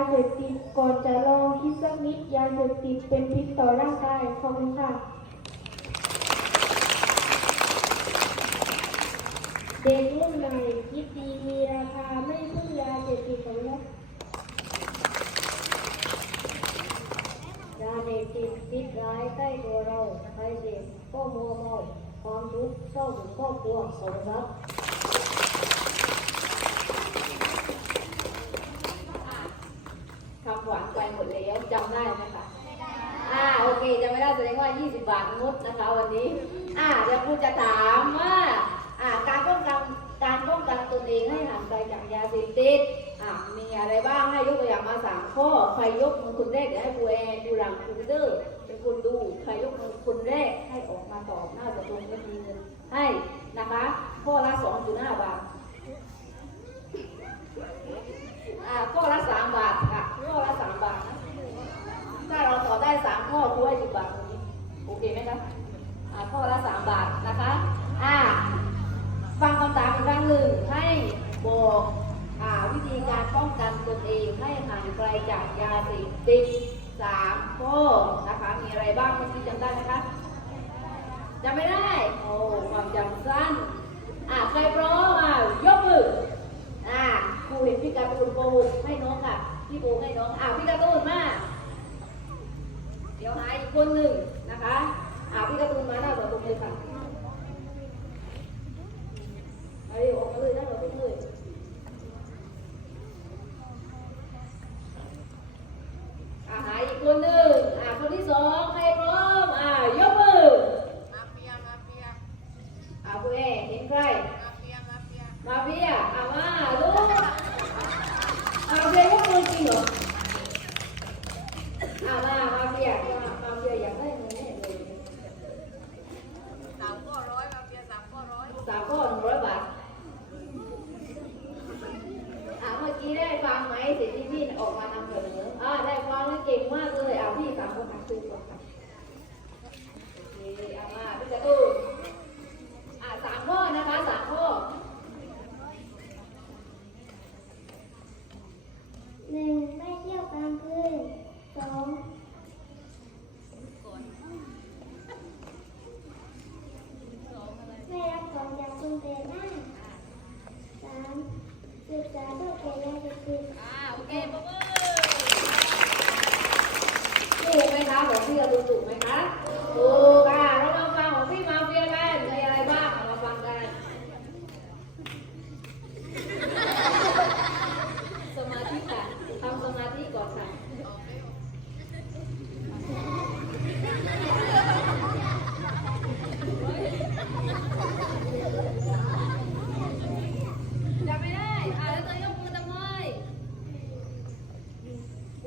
าเสพติดก่อนจะลองคิดสักนิด ยาเสพติดเป็นพิษต่อร่างกาย ขอบคุณค่ะ เด็กรุ่นใหม่คิดดีมีราคาไม่พึ่งยาเสพติดของรัฐยาเสพติดพิษร้ายใกล้ตัวเราใครเสพก็มัวเมาความทุกข์เศร้าถึงครอบครัวขอบคุณครับำหวานไปหมดแล้วจำได้ไหมคะอ่าโอเคจำไม่ได้ แสดงว่า 20 บาทงดนะคะวันนี้ อ่าเดี๋ยวครูจะถามว่า อ่า การป้องกันการป้องกันตนเองให้ห่างไกลจากยาเสพติด อ่ามีอะไรบ้างให้ยกตัวอย่างมาสามข้อ ใครยกมือคนแรกเดี๋ยวให้ครูแอนครูหลังครูเตอร์เป็นคนดู ใครยกมือคนแรกให้ออกมาตอบหน้าจะตรงก็มีเงินให้นะคะ ข้อละ2.5บาท อ่าข้อละสามบาทค่ะข้อละสามบาทนะถ้าเราตอบได้สามข้อครูให้สิบบาทตรงนี้โอเคะข้อละสามบาทนะคะอ่าฟังคำถามอีกครั้งหนึ่งให้บอกอ่าวิธีการป้องกันตนเองให้ห่างไกลจากยาเสพติดสามข้อนะคะมีอะไรบ้างเมื่อกี้จำได้ไหมคะจำไม่ได้โอ้ความจำสั้นอ่าใครพร้อมอ่ายกมืออ่าครูเห็นพี่การ์ตูนโกหกให้น้องค่ะพี่โบให้น้องอ่าพี่การ์ตูนมาเดี๋ยวหาอีกคนหนึ่งนะคะ อ่าพี่การ์ตูนมาหน้าต่อตรงเลยค่ะเอาเร็วออกมาเลยหน้าต่อตรงเลยอ่าหาอีกคนหนึ่งอ่าคนที่สองใครพร้อมอ่ายกมือมาเฟียมาเฟียอ่าคุณแอเห็นใครมาเฟียมาเฟียมาเฟียอ่ามาลูกมาเฟียยกมือจริงเหรออ่ามามาเฟียมามาเฟียอยากได้เงินแน่เลย สามก็ร้อยมาเฟียสามก็ร้อย สามก้อนหนึ่งร้อยบาทอ่าเมื่อกี้ได้ฟังไหมเสร็จที่พี่ออกมานำเสนออ่าได้ฟังแล้วเก่งมากเลยอ่าพี่สามคนหักซื้อก่อนค่ะโอเคเอามาพี่จะตู้อ่าสามข้อนะคะสามข้อ หนึ่งไม่เที่ยวกลางคืนสองไม่รับของจากคนแปลกหน้าสามศึกษาเพื่อแก้ยาเสพติด อ่าโอเคปรบมือถูกไหมคะของพี่การะตูน ถูกไหมคะถูกอะเรามาฟังของพี่มาเฟียกันมีอะไรบ้างเอามาฟังกัน สมาธิค่ะทำสมาธิก่อนค่ะจำไม่ได้ อะแล้วเธอยกมือทำไม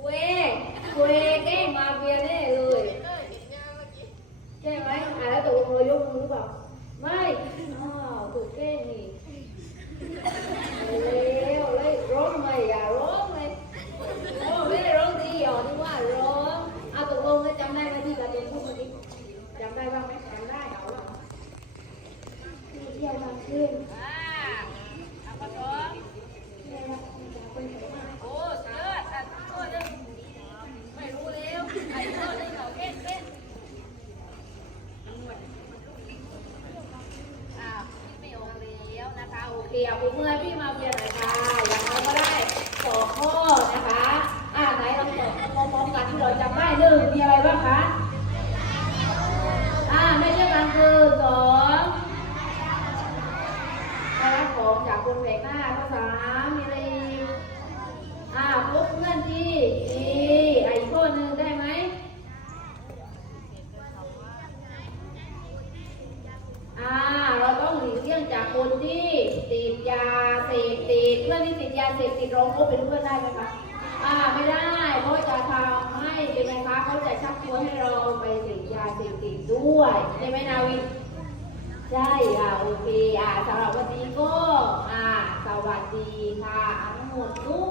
เวเวแกล้งมาเฟียแน่เลย เอ้ยเห็นยังเมื่อกี้ ใช่ไหมอะแล้วต กลงเรายกมือหรือเปล่า ไม่อ้าวถูกแกล้งนี่เร็วเลยร้องไม่อย่าร้องเลยโอ้ไม่ได้ร้องดีหรอที่ว่าร้องเอาตกลงแล้วจำได้ไหมที่การ์ตูนพูดเมื่อกี้จำได้บ้างไหมจำได้เอาละ ไม่เที่ยวกลางคืน อ่าเอาข้อสอง ไม่รับของจากคนแปลกหน้า โอ้เยอะอะข้อหนึ่งไม่รู้แล้วไอ้ข้อหนึ่งเอาเก้นเก้นอ่าไม่ออกแล้ว นะคะโอเคเอามือพี่มาเพียร์หน่อยค่ะอย่างน้อยก็ได้สองข้อนะคะอ่าไหนลองตอบพร้อมๆกันที่เราจำได้หนึ่งมีอะไรบ้างคะอ่าไม่เที่ยวกลางคืนสองได้รับของจากคนแปลกหน้าข้อสามมีอะไรอีกอ่าพบเพื่อนที่ดีอะอีกข้อหนึ่งได้ไหม อ่าเราต้องหลีกเลี่ยงจากคนที่ติดยาเส พติดเพื่อนที่ติดยาเสพติดเราคบเป็นเพื่อนได้ไหมคะอ่าไม่ได้เพราะจะทำให้เป็นไงคะเขาจะชักชวนให้เราไปติดยาเสพติดด้วยใช่ไหมนาวินใช่ค่ะโอเคอ่าสำหรับวันนี้ก็อ่าสวัสดีค่ะอนุโมทุก